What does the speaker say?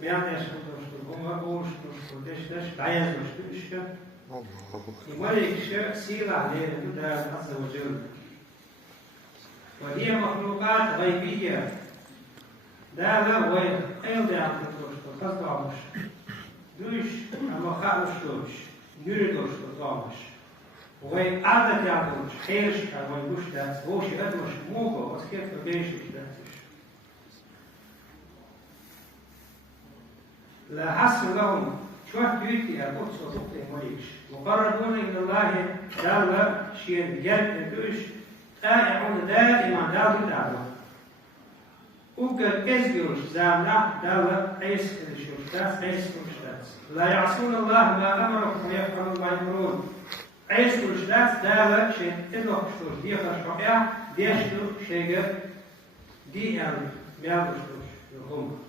mehr Schutz, Umwelt, das Steuern, Stückchen. الملك سيرة لله عز وجل وهي مخلوقات غيبية لا ويقيل عن تطرش دوش أما خامش يردوش تطرش وهي عادة يعطوش حيش ويدوش داس وش أدوش موقع وسكيف بيش داسش لا حسن لهم شوف بيوتي القدس وصوتي مليكش مقربون إلى الله دالة شيء بجد دوش تائعون دائما دالة وقد إزجوش زامنا دالة عيس كرشوشتاس عيس كرشتاس لا يعصون الله ما أمركم ويفعلون ما يأمرون عيس كرشتاس دالة شيء إدوك شوش دي خشوحيا ديشتو شيء دي يعني بيالوشتوش يقوم